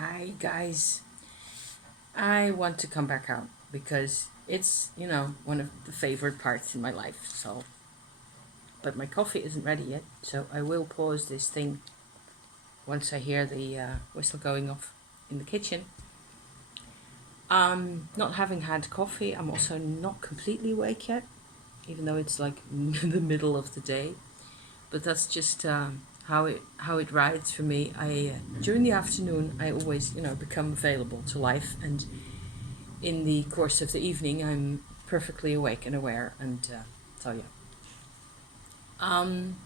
Hi guys, I want to come back out because it's, one of the favorite parts in my life. But my coffee isn't ready yet, so I will pause this thing once I hear the whistle going off in the kitchen. Not having had coffee, I'm also not completely awake yet, even though it's like the middle of the day. But that's just how it rides for me. I during the afternoon I always become available to life, and in the course of the evening, I'm perfectly awake and aware. And so, yeah. Um,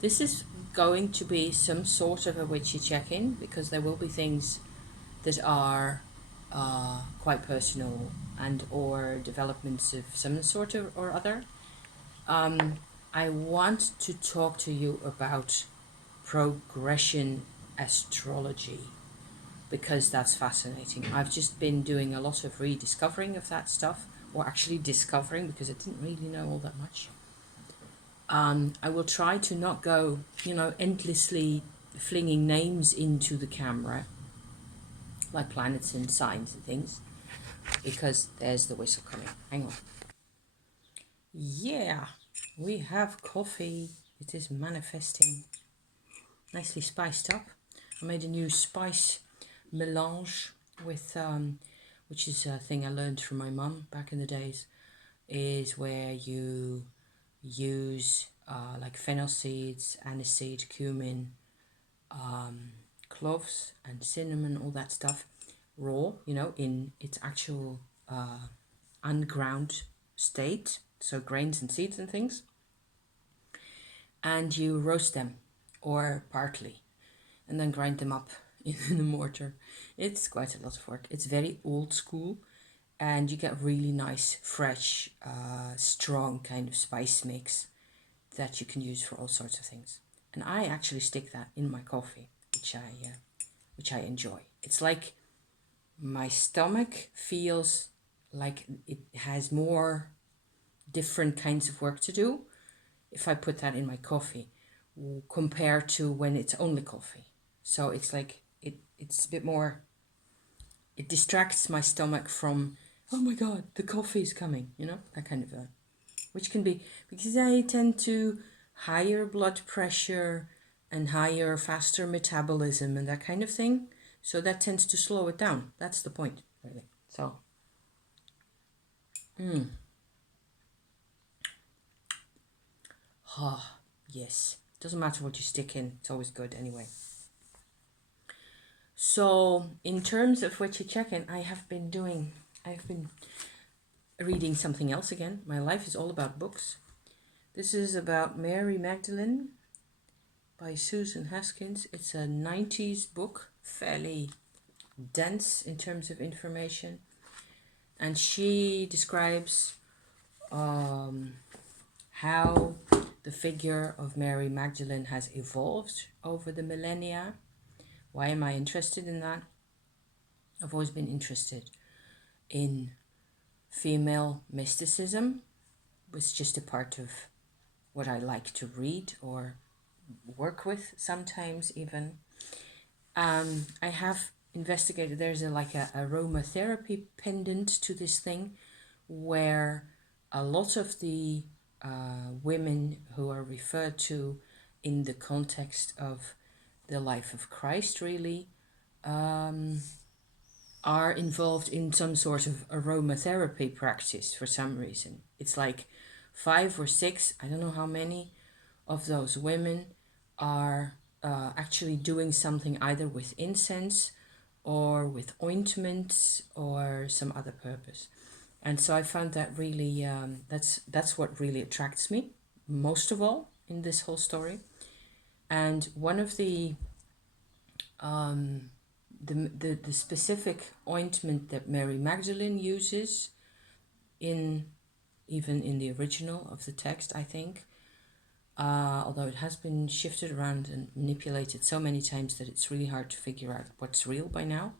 this is going to be some sort of a witchy check in because there will be things that are quite personal and or developments of some sort of or other. Um, I want to talk to you about progression astrology because that's fascinating. I've just been doing a lot of rediscovering of that stuff, or actually discovering because I didn't really know all that much. I will try to not go, endlessly flinging names into the camera, like planets and signs and things, because there's the whistle coming. Hang on. Yeah, we have coffee. It is manifesting. Nicely spiced up. I made a new spice melange with which is a thing I learned from my mum back in the days, is where you use like fennel seeds, aniseed, cumin, cloves and cinnamon, all that stuff, raw, in its actual unground state, so grains and seeds and things, and you roast them, or partly, and then grind them up in the mortar. It's quite a lot of work. It's very old school, and you get really nice, fresh, strong kind of spice mix that you can use for all sorts of things. And I actually stick that in my coffee, which I enjoy. It's like my stomach feels like it has more different kinds of work to do if I put that in my coffee compared to when it's only coffee. So it's like it's a bit more, it distracts my stomach from, oh my god, the coffee is coming, that kind of a, which can be, because I tend to higher blood pressure and higher, faster metabolism and that kind of thing. So that tends to slow it down. That's the point, really. So, yes. Doesn't matter what you stick in, it's always good anyway. So, in terms of what you check in, I've been reading something else again. My life is all about books. This is about Mary Magdalene by Susan Haskins. It's a 90s book, fairly dense in terms of information. And she describes how the figure of Mary Magdalene has evolved over the millennia. Why am I interested in that? I've always been interested in female mysticism. It's just a part of what I like to read or work with sometimes even. I have investigated, there's like a aromatherapy pendant to this thing where a lot of the women who are referred to in the context of the life of Christ really are involved in some sort of aromatherapy practice for some reason. It's like 5 or 6, I don't know how many of those women are actually doing something either with incense or with ointments or some other purpose. And so I found that really, that's what really attracts me most of all in this whole story. And one of the specific ointment that Mary Magdalene uses in, even in the original of the text, I think, although it has been shifted around and manipulated so many times that it's really hard to figure out what's real by now.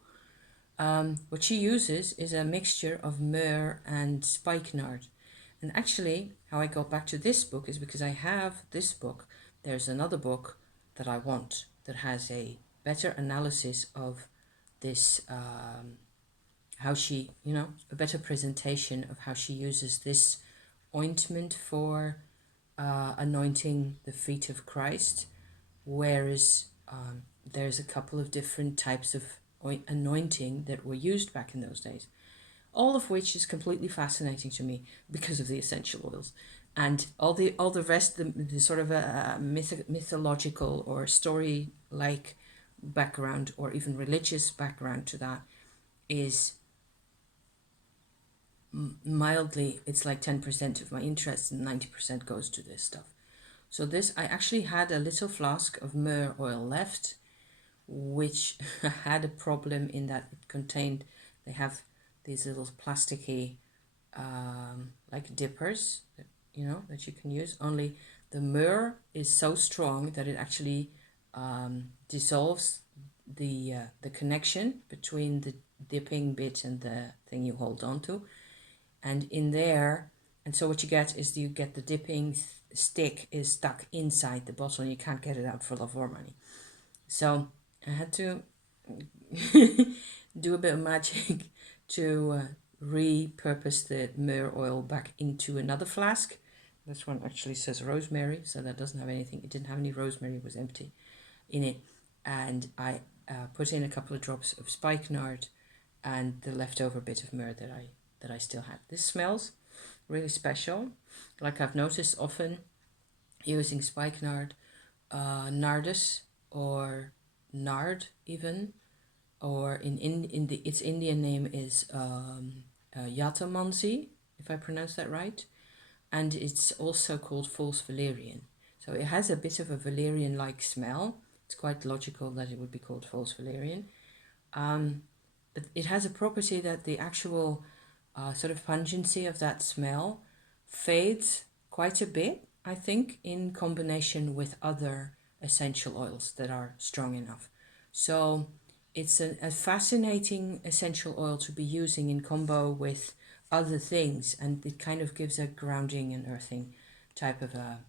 What she uses is a mixture of myrrh and spikenard. And actually, how I got back to this book is because I have this book. There's another book that I want that has a better analysis of this, how she, a better presentation of how she uses this ointment for anointing the feet of Christ, whereas there's a couple of different types of anointing that were used back in those days, all of which is completely fascinating to me because of the essential oils and all the rest, the sort of a mythological or story like background or even religious background to that is mildly, it's like 10% of my interest and 90% goes to this stuff. So this, I actually had a little flask of myrrh oil left, which had a problem in that it contained, they have these little plasticky like dippers that, that you can use. Only the myrrh is so strong that it actually dissolves the connection between the dipping bit and the thing you hold on to, and in there, and so what you get is you get the dipping stick is stuck inside the bottle and you can't get it out for love or money. So I had to do a bit of magic to repurpose the myrrh oil back into another flask. This one actually says rosemary, so that doesn't have anything. It didn't have any rosemary, it was empty in it. And I put in a couple of drops of spikenard and the leftover bit of myrrh that I still had. This smells really special. Like I've noticed often using spikenard, nardus or nard even, or in the its Indian name is Yatamansi, if I pronounce that right, and it's also called false valerian. So it has a bit of a valerian-like smell. It's quite logical that it would be called false valerian. But it has a property that the actual sort of pungency of that smell fades quite a bit, I think, in combination with other essential oils that are strong enough. So it's a fascinating essential oil to be using in combo with other things, and it kind of gives a grounding and earthing type of a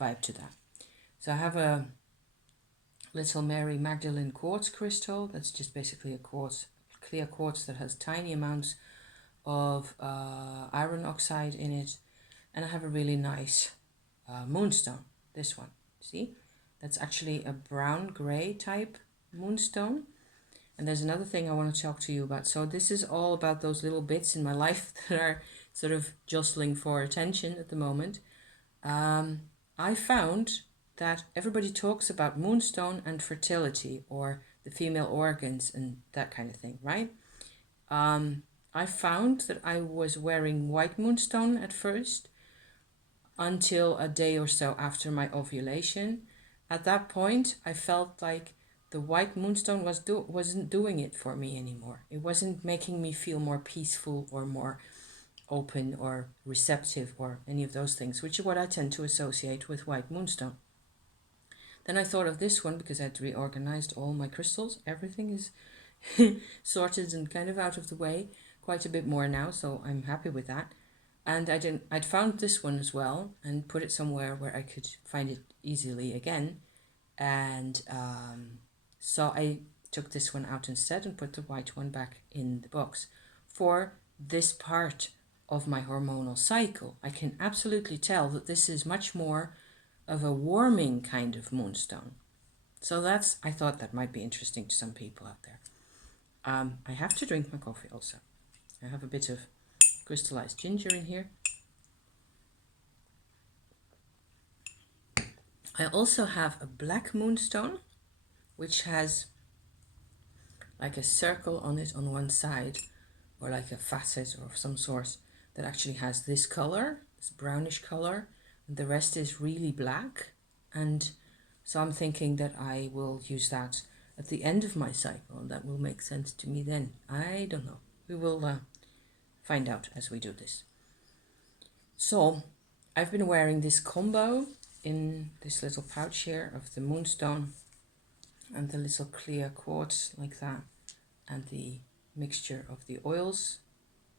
vibe to that. So I have a little Mary Magdalene quartz crystal. That's just basically a quartz, clear quartz that has tiny amounts of iron oxide in it. And I have a really nice moonstone, this one. See, that's actually a brown gray type moonstone. And there's another thing I want to talk to you about. So this is all about those little bits in my life that are sort of jostling for attention at the moment. I found that everybody talks about moonstone and fertility or the female organs and that kind of thing, right? I found that I was wearing white moonstone at first until a day or so after my ovulation. At that point, I felt like the white moonstone wasn't doing it for me anymore. It wasn't making me feel more peaceful or more open or receptive or any of those things, which is what I tend to associate with white moonstone. Then I thought of this one because I'd reorganized all my crystals. Everything is sorted and kind of out of the way quite a bit more now, so I'm happy with that. And I'd found this one as well and put it somewhere where I could find it easily again. And so I took this one out instead and put the white one back in the box for this part of my hormonal cycle. I can absolutely tell that this is much more of a warming kind of moonstone. So I thought that might be interesting to some people out there. I have to drink my coffee also. I have a bit of crystallized ginger in here. I also have a black moonstone, which has like a circle on it on one side, or like a facet or some sort that actually has this color, this brownish color, and the rest is really black. And so I'm thinking that I will use that at the end of my cycle, and that will make sense to me then. I don't know. We will find out as we do this. So I've been wearing this combo in this little pouch here of the moonstone and the little clear quartz like that, and the mixture of the oils,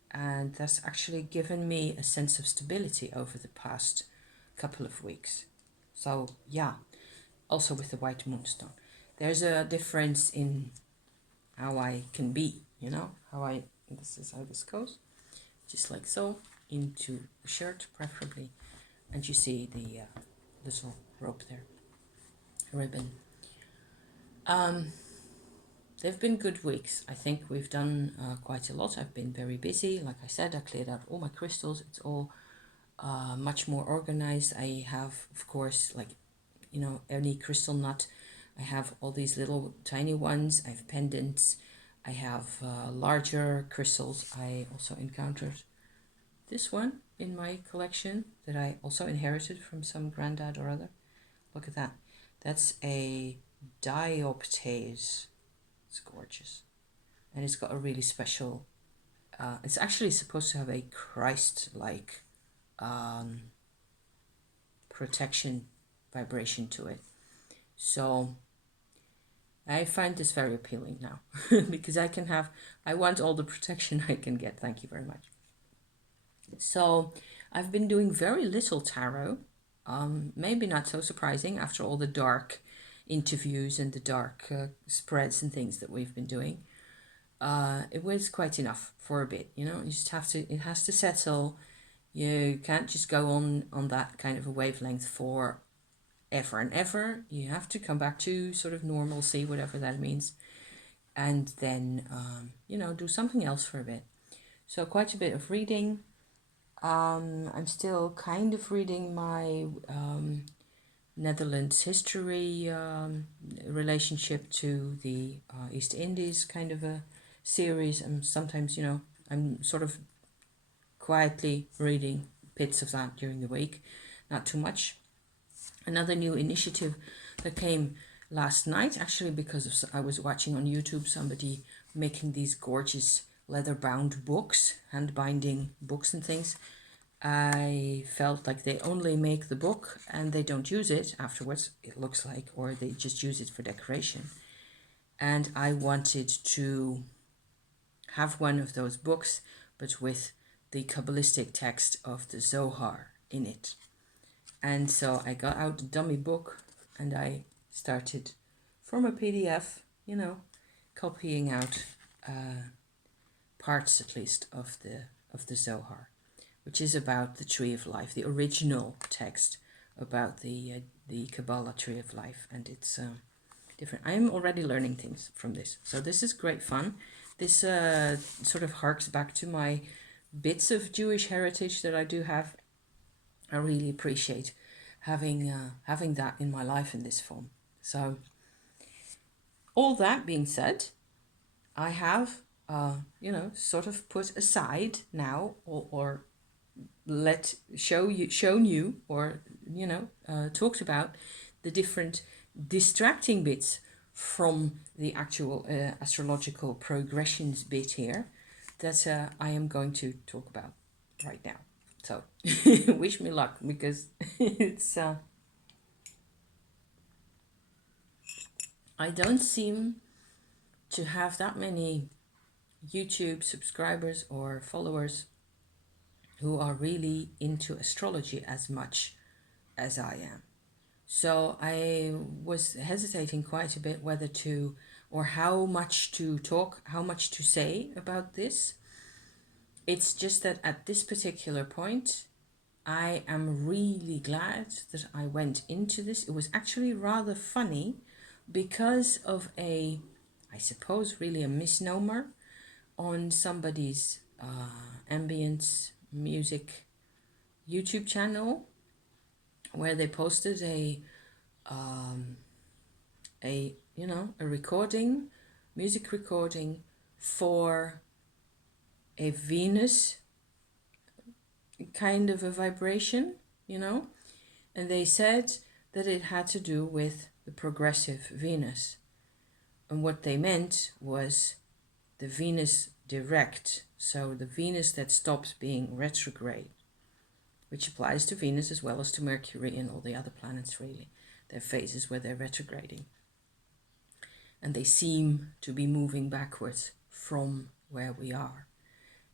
and that's actually given me a sense of stability over the past couple of weeks. So yeah, also with the white moonstone, there's a difference in how I can be, this is how this goes, just like so, into a shirt preferably, and you see the little rope there, ribbon. They've been good weeks. I think we've done quite a lot. I've been very busy. Like I said, I cleared out all my crystals. It's all much more organized. I have, of course, like, any crystal nut. I have all these little tiny ones. I have pendants. I have larger crystals. I also encountered this one in my collection that I also inherited from some granddad or other. Look at that. That's a dioptase. It's gorgeous. And it's got a really special, it's actually supposed to have a Christ-like protection vibration to it. So I find this very appealing now because I want all the protection I can get. Thank you very much. So I've been doing very little tarot. Maybe not so surprising after all the dark interviews and the dark spreads and things that we've been doing. It was quite enough for a bit, you just have to, it has to settle. You can't just go on that kind of a wavelength for ever and ever. You have to come back to sort of normalcy, whatever that means, and then do something else for a bit. So quite a bit of reading. I'm still kind of reading my Netherlands history relationship to the East Indies kind of a series, and sometimes I'm sort of quietly reading bits of that during the week, not too much. Another new initiative that came last night, actually, because I was watching on YouTube somebody making these gorgeous leather-bound books, hand-binding books and things. I felt like they only make the book and they don't use it afterwards, it looks like, or they just use it for decoration. And I wanted to have one of those books, but with the Kabbalistic text of the Zohar in it. And so I got out a dummy book and I started from a PDF, copying out parts at least of the Zohar, which is about the Tree of Life, the original text about the Kabbalah Tree of Life, and it's different. I am already learning things from this, so this is great fun. This sort of harks back to my bits of Jewish heritage that I do have. I really appreciate having that in my life in this form. So, all that being said, I have sort of put aside now, or shown you, or talked about the different distracting bits from the actual astrological progressions bit here that I am going to talk about right now. So wish me luck, because it's I don't seem to have that many YouTube subscribers or followers who are really into astrology as much as I am. So I was hesitating quite a bit whether to, or how much to talk, how much to say about this. It's just that at this particular point, I am really glad that I went into this. It was actually rather funny because of I suppose, really a misnomer on somebody's ambient music YouTube channel, where they posted a recording, music recording for a Venus kind of a vibration, and they said that it had to do with the progressive Venus. And what they meant was the Venus direct, so the Venus that stops being retrograde, which applies to Venus as well as to Mercury and all the other planets, really. Their phases where they're retrograding. And they seem to be moving backwards from where we are.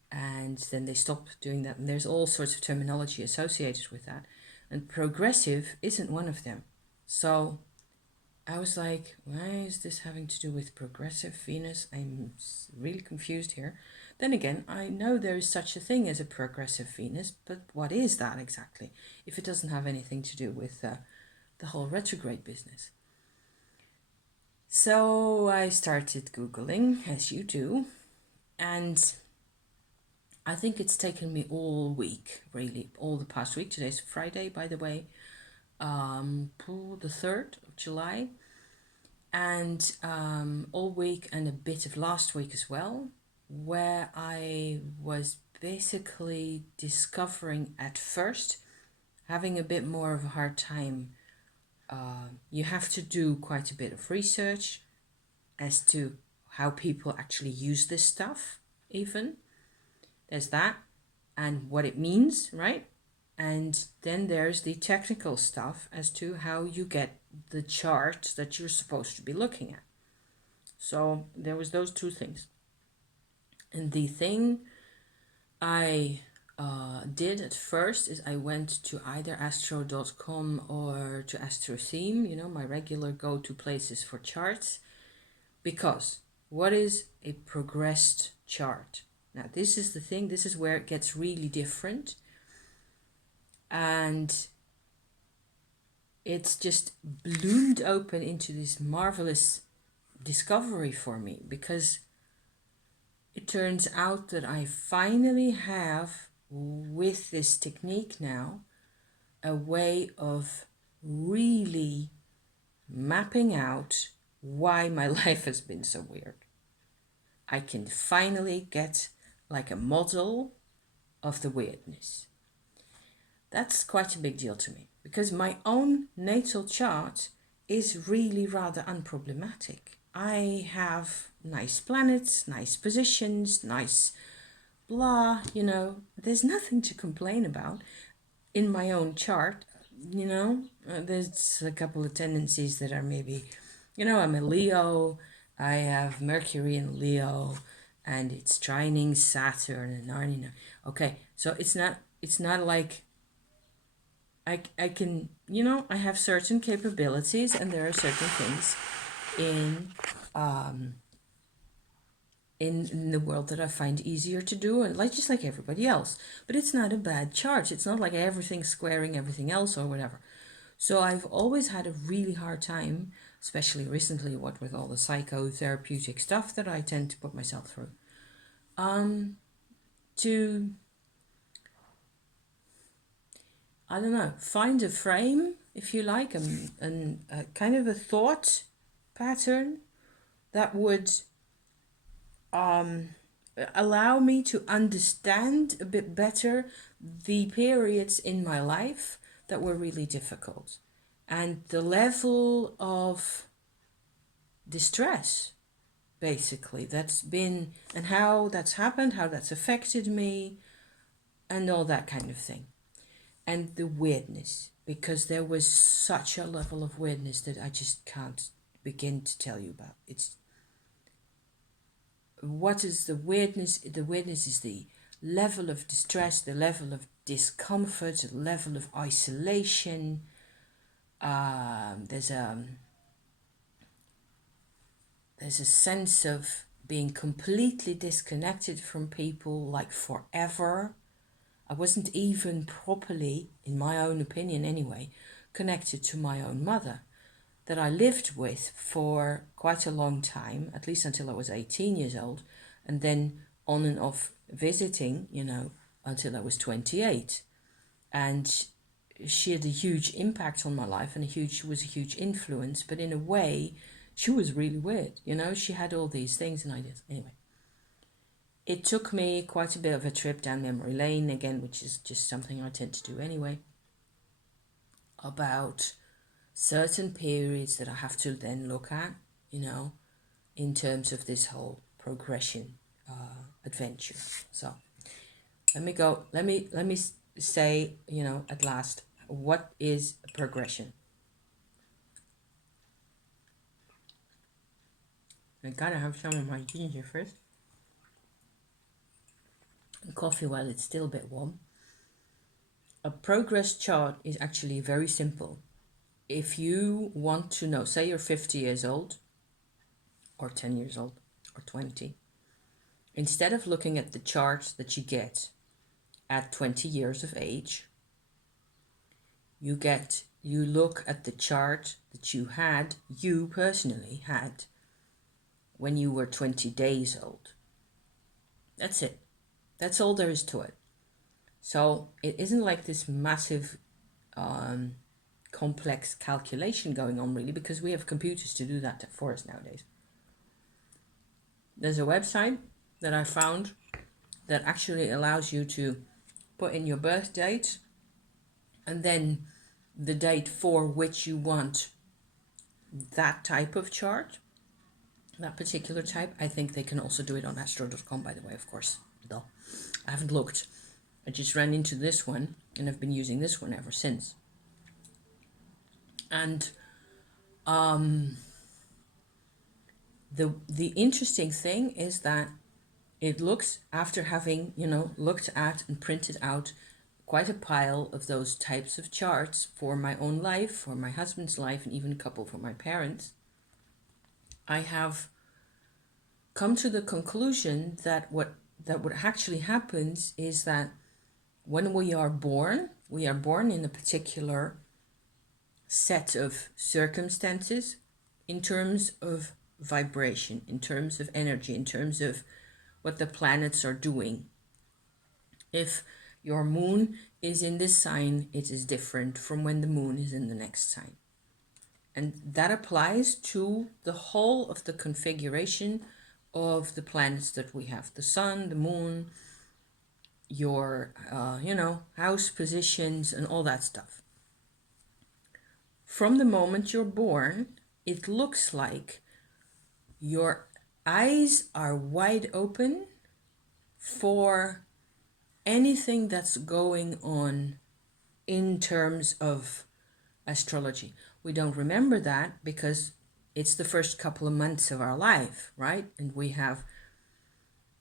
And then they stop doing that. And there's all sorts of terminology associated with that. And progressive isn't one of them. So I was like, why is this having to do with progressive Venus? I'm really confused here. Then again, I know there is such a thing as a progressive Venus, but what is that exactly? If it doesn't have anything to do with the whole retrograde business. So I started Googling, as you do, and I think it's taken me all week, really, all the past week. Today's Friday, by the way, the 3rd of July, and all week and a bit of last week as well, where I was basically discovering at first, having a bit more of a hard time. You have to do quite a bit of research as to how people actually use this stuff, even. There's that, and what it means, right? And then there's the technical stuff as to how you get the chart that you're supposed to be looking at. So there was those two things. And the thing I did at first is I went to either astro.com or to AstroTheme, my regular go-to places for charts. Because what is a progressed chart? Now, this is the thing, this is where it gets really different. And it's just bloomed open into this marvelous discovery for me, because it turns out that I finally have, with this technique now, a way of really mapping out why my life has been so weird. I can finally get like a model of the weirdness. That's quite a big deal to me, because my own natal chart is really rather unproblematic. I have nice planets, nice positions, nice blah, there's nothing to complain about in my own chart. There's a couple of tendencies that are maybe, I'm a Leo, I have Mercury in Leo, and it's trining Saturn and 99. Okay, so it's not like I can, I have certain capabilities, and there are certain things in in the world that I find easier to do, and like just like everybody else. But it's not a bad chart. It's not like everything's squaring everything else or whatever. So I've always had a really hard time, especially recently, what with all the psychotherapeutic stuff that I tend to put myself through, to, I don't know, find a frame, if you like, a kind of a thought pattern that would allow me to understand a bit better the periods in my life that were really difficult, and the level of distress, basically, that's been, and how that's happened, how that's affected me, and all that kind of thing. And the weirdness, because there was such a level of weirdness that I just can't begin to tell you about. It's, what is the weirdness? The weirdness is the level of distress, the level of discomfort, the level of isolation. There's a sense of being completely disconnected from people, like forever. I wasn't even properly, in my own opinion anyway, connected to my own mother, that I lived with for quite a long time, at least until I was 18 years old, and then on and off visiting, until I was 28. And she had a huge impact on my life, and she was a huge influence, but in a way, she was really weird. She had all these things, and I did. Anyway, it took me quite a bit of a trip down memory lane again, which is just something I tend to do anyway, about certain periods that I have to then look at, in terms of this whole progression adventure. So let me say, at last, what is a progression? I gotta have some of my ginger first. And coffee while it's still a bit warm. A progress chart is actually very simple. if you want to know, say you're 50 years old, or 10 years old, or 20, instead of looking at the chart that you get at 20 years of age, you look at the chart that you personally had when you were 20 days old. That's it. That's all there is to it. So it isn't like this massive complex calculation going on, really, because we have computers to do that for us nowadays. There's a website that I found that actually allows you to put in your birth date and then the date for which you want that type of chart, that particular type. I think they can also do it on astro.com, by the way, of course. Though I haven't looked. I just ran into this one and I've been using this one ever since. And the interesting thing is that it looks, after having, looked at and printed out quite a pile of those types of charts for my own life, for my husband's life, and even a couple for my parents, I have come to the conclusion that what actually happens is that when we are born in a particular set of circumstances in terms of vibration, in terms of energy, in terms of what the planets are doing. If your moon is in this sign, it is different from when the moon is in the next sign. And that applies to the whole of the configuration of the planets that we have. The sun, the moon, your, house positions and all that stuff. From the moment you're born, it looks like your eyes are wide open for anything that's going on in terms of astrology. We don't remember that because it's the first couple of months of our life, right? And we have,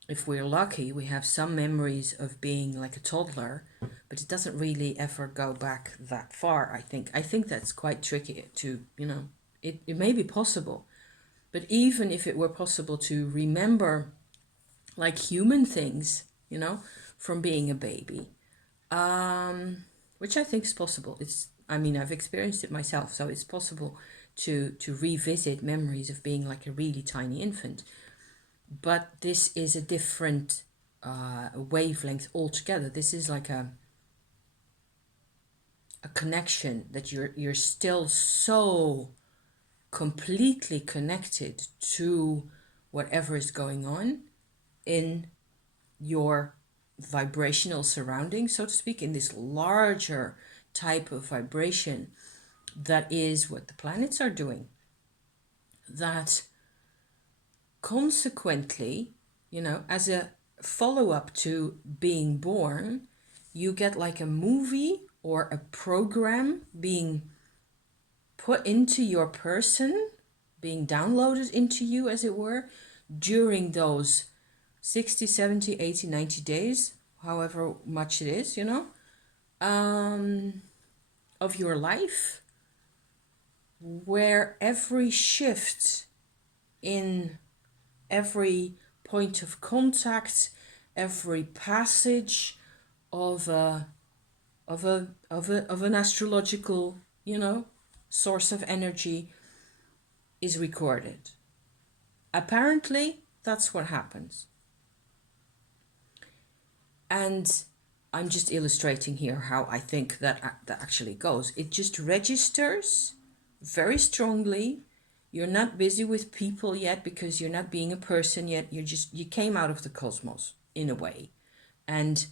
if we're lucky, we have some memories of being like a toddler, but it doesn't really ever go back that far, I think. I think that's quite tricky to, it may be possible, but even if it were possible to remember like human things, from being a baby, which I think is possible. I've experienced it myself, so it's possible to revisit memories of being like a really tiny infant. But this is a different wavelength altogether. This is like a connection that you're still so completely connected to whatever is going on in your vibrational surroundings, so to speak, in this larger type of vibration that is what the planets are doing. That consequently, as a follow-up to being born, you get like a movie or a program being put into your person, being downloaded into you, as it were, during those 60, 70, 80, 90 days, however much it is, of your life, where every shift in every point of contact, every passage of an astrological, source of energy is recorded. Apparently, that's what happens. And I'm just illustrating here how I think that actually goes. It just registers very strongly. You're not busy with people yet because you're not being a person yet. You came out of the cosmos in a way. And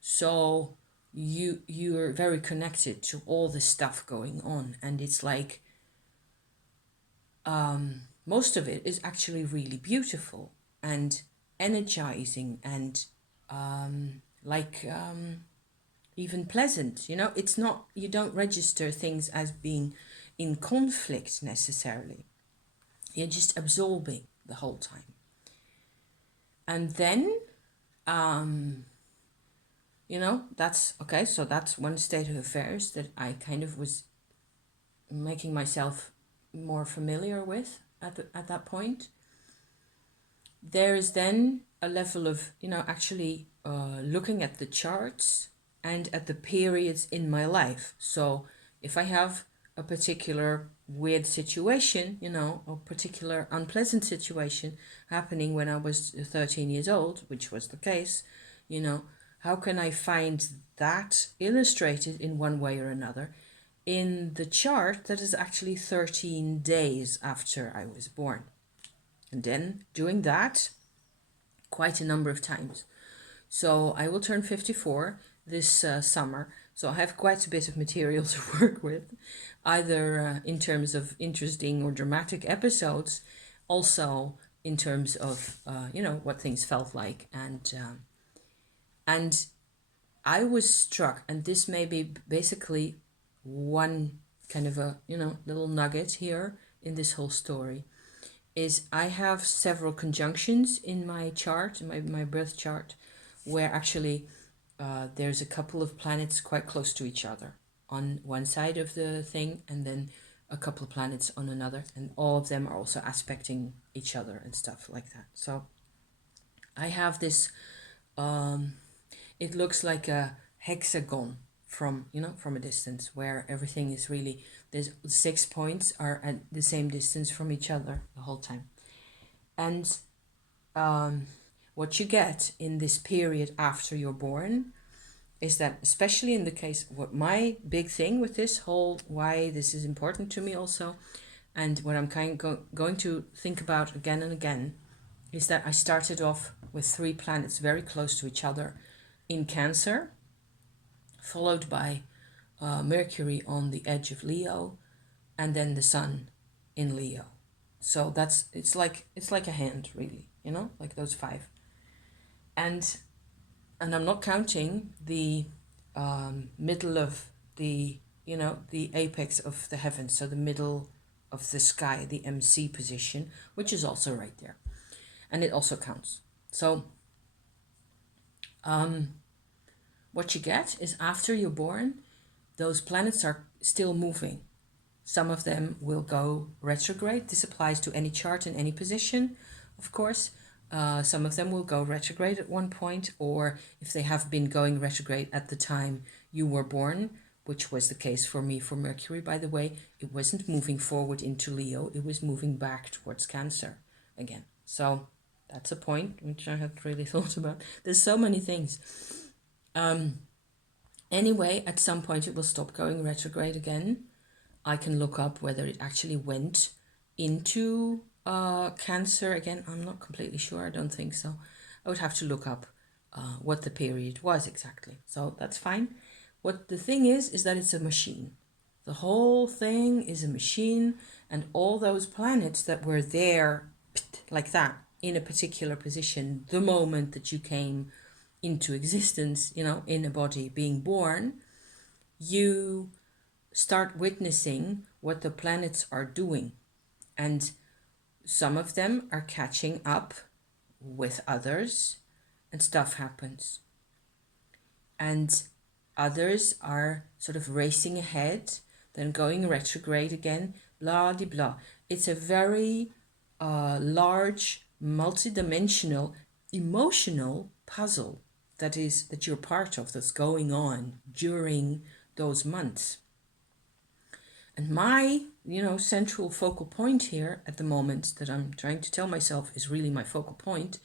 so you're very connected to all the stuff going on. And it's like most of it is actually really beautiful and energizing and even pleasant. It's not, you don't register things as being in conflict necessarily. You're just absorbing the whole time. And then that's okay. So that's one state of affairs that I kind of was making myself more familiar with at that point. There is then a level of, actually looking at the charts and at the periods in my life. So if I have a particular weird situation, or particular unpleasant situation happening when I was 13 years old, which was the case, how can I find that illustrated in one way or another in the chart that is actually 13 days after I was born? And then doing that quite a number of times. So I will turn 54 this summer. So I have quite a bit of material to work with, either in terms of interesting or dramatic episodes, also in terms of, what things felt like. And I was struck, and this may be basically one kind of a, little nugget here in this whole story, is I have several conjunctions in my chart, in my birth chart, where actually there's a couple of planets quite close to each other on one side of the thing, and then a couple of planets on another, and all of them are also aspecting each other and stuff like that. So I have this, it looks like a hexagon from a distance, where everything is really, there's 6 points are at the same distance from each other the whole time. And what you get in this period after you're born is that, especially in the case, what my big thing with this whole, why this is important to me also, and what I'm going to think about again and again, is that I started off with 3 planets very close to each other in Cancer, followed by Mercury on the edge of Leo, and then the Sun in Leo. So it's like a hand, really, like those 5. And I'm not counting the middle of the the apex of the heavens, so the middle of the sky, the MC position, which is also right there, and it also counts. So what you get is, after you're born, those planets are still moving. Some of them will go retrograde. This applies to any chart in any position, of course. Some of them will go retrograde at one point, or if they have been going retrograde at the time you were born, which was the case for me for Mercury, by the way, it wasn't moving forward into Leo, it was moving back towards Cancer again. So that's a point which I hadn't really thought about. There's so many things. Anyway, at some point it will stop going retrograde again. I can look up whether it actually went into Cancer again. I'm not completely sure. I don't think so. I would have to look up what the period was exactly. So that's fine. What the thing is that it's a machine. The whole thing is a machine, and all those planets that were there like that in a particular position the moment that you came into existence, in a body being born, you start witnessing what the planets are doing. And some of them are catching up with others, and stuff happens. And others are sort of racing ahead, then going retrograde again, blah, de blah. It's a very large, multidimensional, emotional puzzle that you're part of, that's going on during those months. And my, central focal point here at the moment, that I'm trying to tell myself is really my focal point,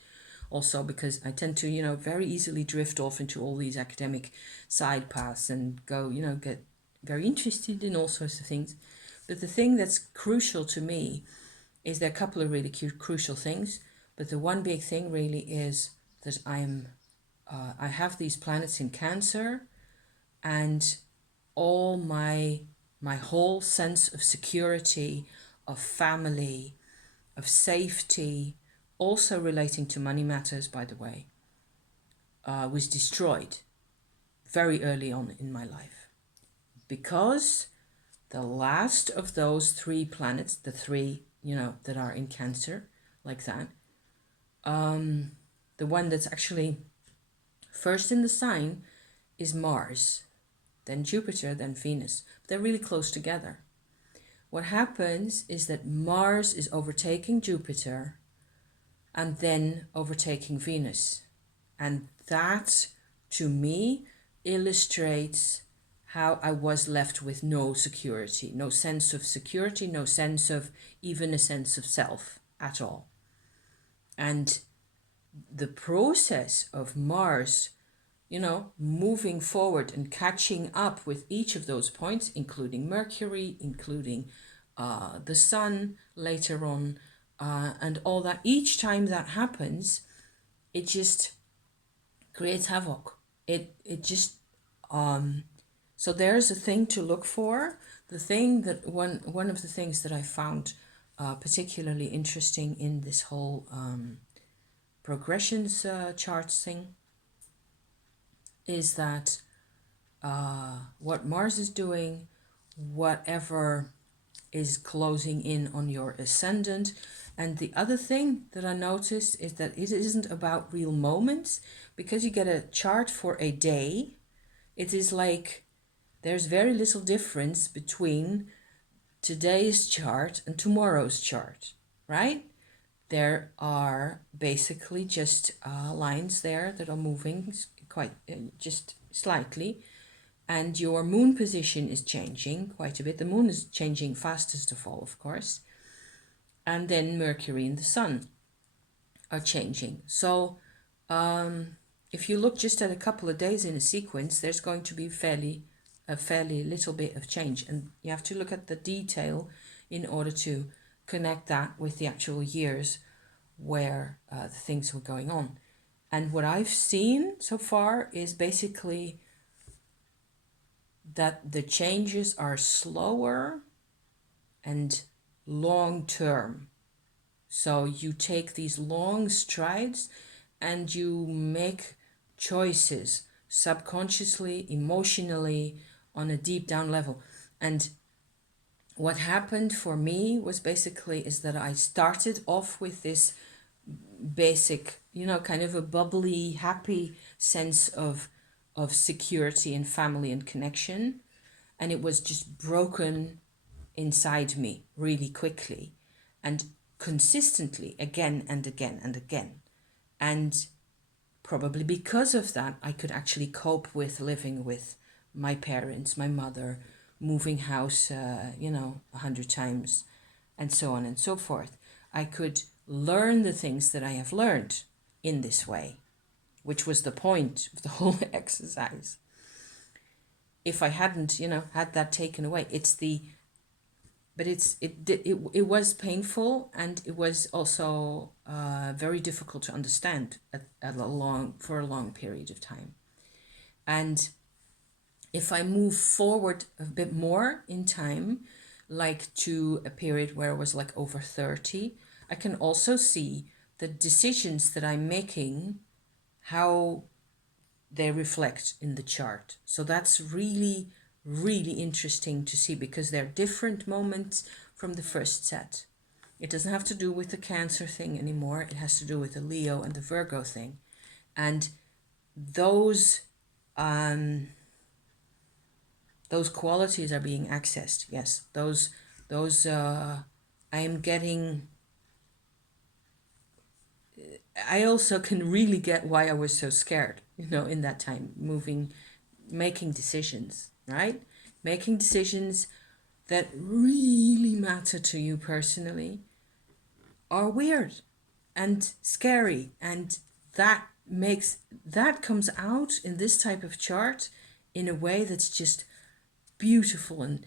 also because I tend to, very easily drift off into all these academic side paths and go, get very interested in all sorts of things. But the thing that's crucial to me is there are a couple of really crucial things. But the one big thing really is that I have these planets in Cancer, and all my whole sense of security, of family, of safety, also relating to money matters, by the way, was destroyed very early on in my life, because the last of those 3 planets, the 3 that are in Cancer like that, the one that's actually first in the sign is Mars, then Jupiter, then Venus. They're really close together. what happens is that Mars is overtaking Jupiter and then overtaking Venus. And that, to me, illustrates how I was left with no security, no sense of security, no sense of even a sense of self at all. And the process of Mars, moving forward and catching up with each of those points, including Mercury, including the Sun later on, and all that, each time that happens, it just creates havoc. It just so there's a thing to look for. The thing that one of the things that I found particularly interesting in this whole progressions charts thing is that what Mars is doing, whatever is closing in on your ascendant. And the other thing that I noticed is that it isn't about real moments, because you get a chart for a day. It is like there's very little difference between today's chart and tomorrow's chart, right? There are basically just lines there that are moving quite just slightly, and your moon position is changing quite a bit. The moon is changing fastest of all, of course, and then Mercury and the Sun are changing. So if you look just at a couple of days in a sequence, there's going to be a fairly little bit of change, and you have to look at the detail in order to connect that with the actual years where the things were going on. And what I've seen so far is basically that the changes are slower and long term. So you take these long strides and you make choices subconsciously, emotionally, on a deep down level. And what happened for me was basically is that I started off with this basic, kind of a bubbly, happy sense of security and family and connection. And it was just broken inside me really quickly and consistently again and again and again. And probably because of that, I could actually cope with living with my parents, my mother, moving house, 100 times, and so on and so forth. I could learn the things that I have learned in this way, which was the point of the whole exercise. If I hadn't, had that taken away, it was painful, and it was also very difficult to understand for a long period of time. And if I move forward a bit more in time, like to a period where I was like over 30, I can also see the decisions that I'm making, how they reflect in the chart. So that's really, really interesting to see, because they're different moments from the first set. It doesn't have to do with the Cancer thing anymore. It has to do with the Leo and the Virgo thing. And those qualities are being accessed. Yes, those I am getting. I also can really get why I was so scared, in that time, making decisions, right? Making decisions that really matter to you personally are weird and scary. And that comes out in this type of chart in a way that's just beautiful and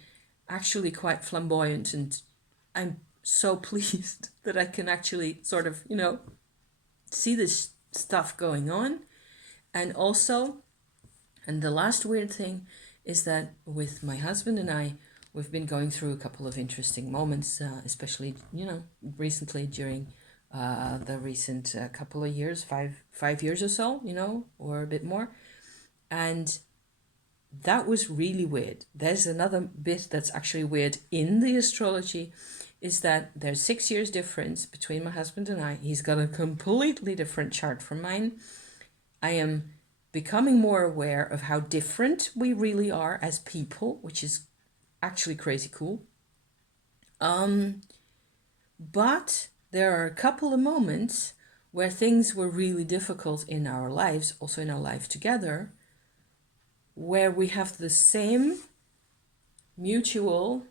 actually quite flamboyant. And I'm so pleased that I can actually sort of, see this stuff going on. And also, and the last weird thing is that with my husband and I, we've been going through a couple of interesting moments, especially, recently during the recent couple of years, five years or so, or a bit more. And that was really weird. There's another bit that's actually weird in the astrology, is that there's 6 years difference between my husband and I. He's got a completely different chart from mine. I am becoming more aware of how different we really are as people, which is actually crazy cool. But there are a couple of moments where things were really difficult in our lives, also in our life together, where we have the same mutual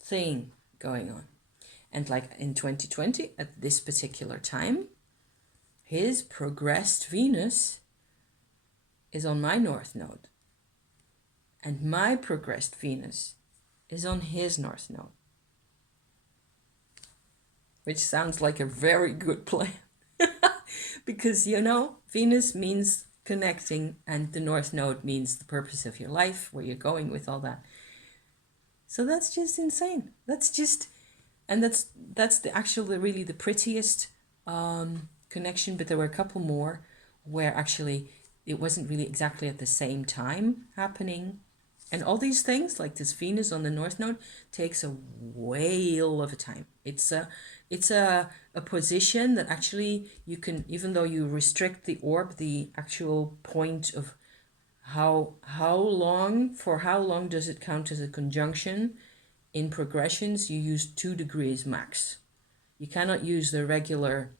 thing going on. And like in 2020, at this particular time, his progressed Venus is on my North Node. And my progressed Venus is on his North Node. Which sounds like a very good plan. Because, you know, Venus means connecting and the North Node means the purpose of your life, where you're going with all that. So that's just insane. That's actually really the prettiest connection, but there were a couple more where actually it wasn't really exactly at the same time happening. And all these things, like this Venus on the North Node, takes a whale of a time. It's a position that actually you can, even though you restrict the orb, the actual point of how long does it count as a conjunction? In progressions, you use 2 degrees max. You cannot use the regular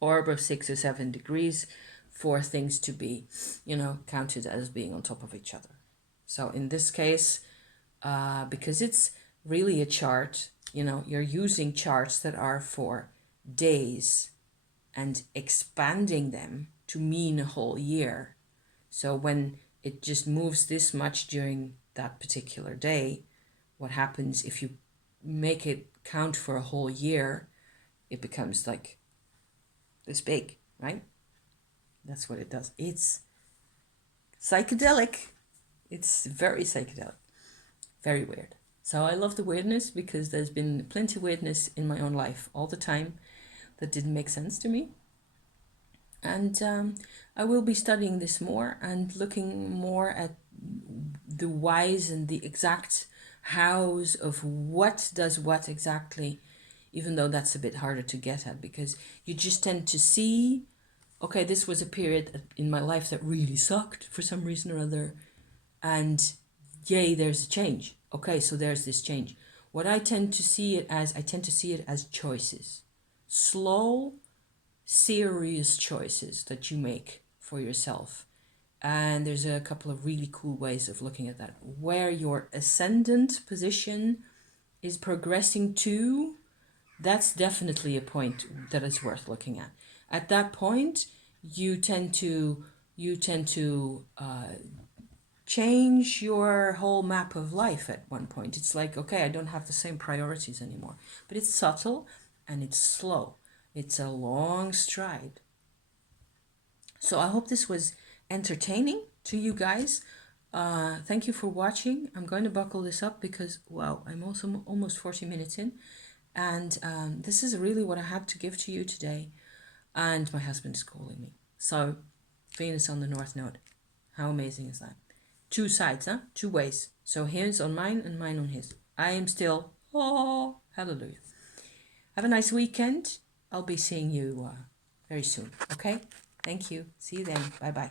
orb of 6 or 7 degrees for things to be, counted as being on top of each other. So in this case, because it's really a chart, you're using charts that are for days and expanding them to mean a whole year. So when it just moves this much during that particular day, what happens if you make it count for a whole year, it becomes like this big, right? That's what it does. It's psychedelic. It's very psychedelic. Very weird. So I love the weirdness because there's been plenty of weirdness in my own life all the time that didn't make sense to me. And I will be studying this more and looking more at the whys and the exact hows of what does what exactly, even though that's a bit harder to get at because you just tend to see, okay, this was a period in my life that really sucked for some reason or other, and yay, there's a change. Okay, so there's this change. What I tend to see it as choices. Slow, serious choices that you make for yourself. And there's a couple of really cool ways of looking at that. Where your ascendant position is progressing to, that's definitely a point that is worth looking at. At that point, you tend to change your whole map of life at one point. It's like, okay, I don't have the same priorities anymore. But it's subtle and it's slow. It's a long stride. So I hope this was entertaining to you guys. Thank you for watching. I'm going to buckle this up because, wow, I'm also almost 40 minutes in. And this is really what I had to give to you today. And my husband is calling me. So, Venus on the North Node. How amazing is that? 2 sides, huh? 2 ways. So his on mine and mine on his. I am still, oh, hallelujah. Have a nice weekend. I'll be seeing you very soon, okay? Thank you. See you then. Bye-bye.